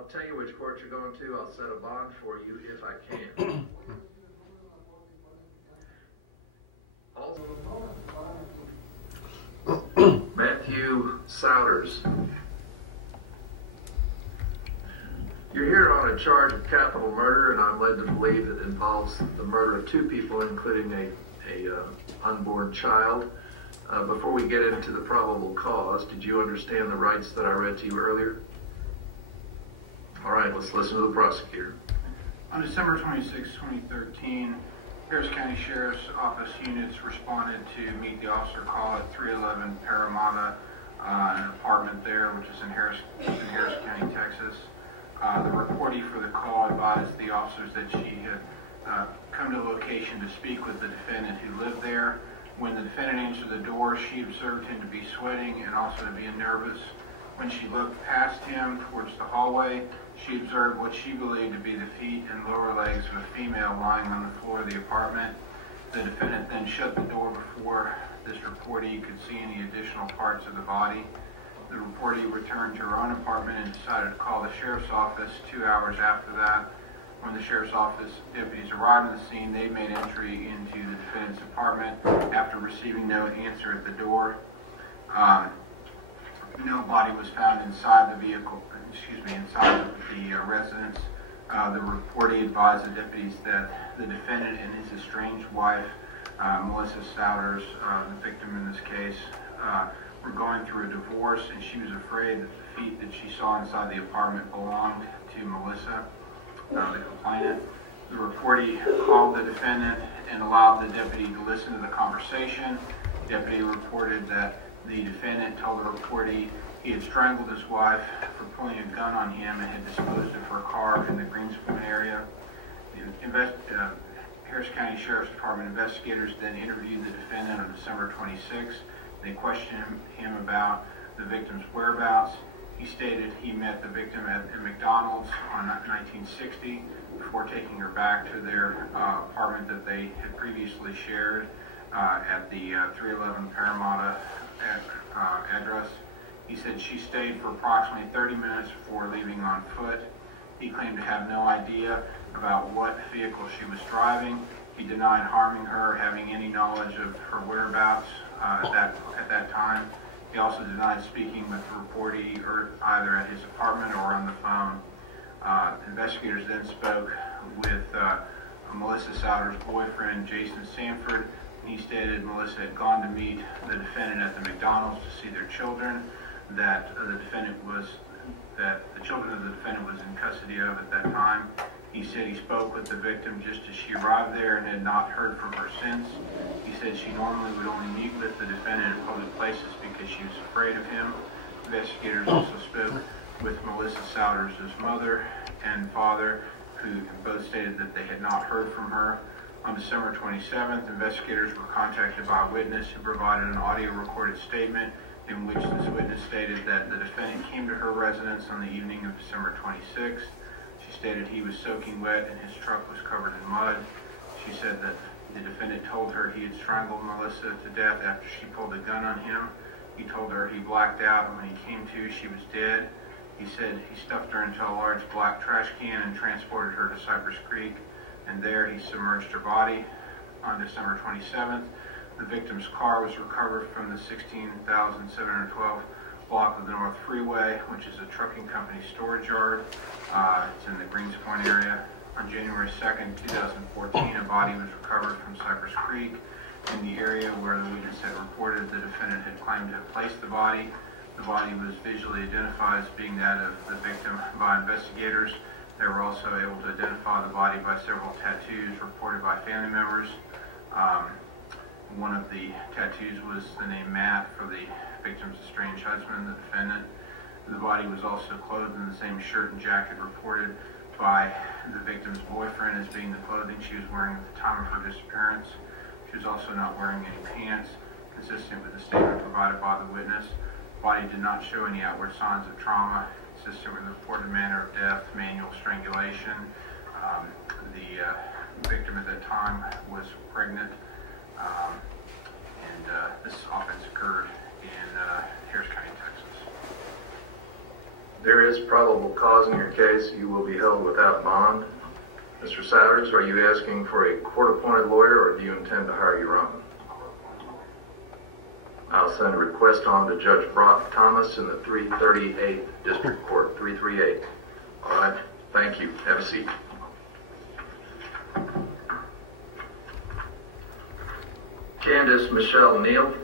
I'll tell you which court you're going to. I'll set a bond for you if I can. Matthew Sowders. You're here on a charge of capital murder, and I'm led to believe it involves the murder of two people, including a unborn child. Before we get into the probable cause, did you understand the rights that I read to you earlier? All right, let's listen to the prosecutor. On December 26, 2013, Harris County Sheriff's Office units responded to meet the officer call at 311 Parramatta, an apartment there, which is in Harris County, Texas. The reportee for the call advised the officers that she had come to the location to speak with the defendant who lived there. When the defendant answered the door, she observed him to be sweating and also to be nervous. When she looked past him towards the hallway, she observed what she believed to be the feet and lower legs of a female lying on the floor of the apartment. The defendant then shut the door before this reportee could see any additional parts of the body. The reportee returned to her own apartment and decided to call the sheriff's office 2 hours after that. When the sheriff's office deputies arrived on the scene, they made entry into the defendant's apartment after receiving no answer at the door. No body was found inside the vehicle, inside the residence. The reportee advised the deputies that the defendant and his estranged wife, Melissa Sowders, the victim in this case, were going through a divorce, and she was afraid that the feet that she saw inside the apartment belonged to Melissa, the complainant. The reportee called the defendant and allowed the deputy to listen to the conversation. The deputy reported that the defendant told the reportee he had strangled his wife for pulling a gun on him and had disposed of her car in the Greenspoon area. Harris County Sheriff's Department investigators then interviewed the defendant on December 26th. They questioned him about the victim's whereabouts. He stated he met the victim at McDonald's on 1960 before taking her back to their apartment that they had previously shared at the 311 Parramatta address. He said she stayed for approximately 30 minutes before leaving on foot. He claimed to have no idea about what vehicle she was driving. He denied harming her, having any knowledge of her whereabouts at that time. He also denied speaking with the reportee either at his apartment or on the phone. Investigators then spoke with Melissa Sowders' boyfriend, Jason Sanford. He stated Melissa had gone to meet the defendant at the McDonald's to see their children, that the children of the defendant was in custody of at that time. He said he spoke with the victim just as she arrived there and had not heard from her since. He said she normally would only meet with the defendant in public places because she was afraid of him. Investigators also spoke with Melissa Sowders' mother and father, who both stated that they had not heard from her. On December 27th, investigators were contacted by a witness who provided an audio recorded statement in which this witness stated that the defendant came to her residence on the evening of December 26th. She stated he was soaking wet and his truck was covered in mud. She said that the defendant told her he had strangled Melissa to death after she pulled a gun on him. He told her he blacked out, and when he came to, she was dead. He said he stuffed her into a large black trash can and transported her to Cypress Creek, and there he submerged her body. On December 27th, the victim's car was recovered from the 16,712 block of the North Freeway, which is a trucking company storage yard. It's in the Greenspoon area. On January 2nd, 2014, a body was recovered from Cypress Creek in the area where the witness had reported the defendant had claimed to have placed the body. The body was visually identified as being that of the victim by investigators. They were also able to identify the body by several tattoos reported by family members. One of the tattoos was the name Matt for the victim's estranged husband, the defendant. The body was also clothed in the same shirt and jacket reported by the victim's boyfriend as being the clothing she was wearing at the time of her disappearance. She was also not wearing any pants, consistent with the statement provided by the witness. The body did not show any outward signs of trauma, consistent with the reported manner of death, manual strangulation. The victim at that time was pregnant, and this offense occurred in Harris County, Texas. There is probable cause in your case, you will be held without bond. Mr. Sowders, are you asking for a court-appointed lawyer, or do you intend to hire your own? I'll send a request on to Judge Brock Thomas in the 338th District Court, 338. All right, thank you. Have a seat. Candace Michelle Neal.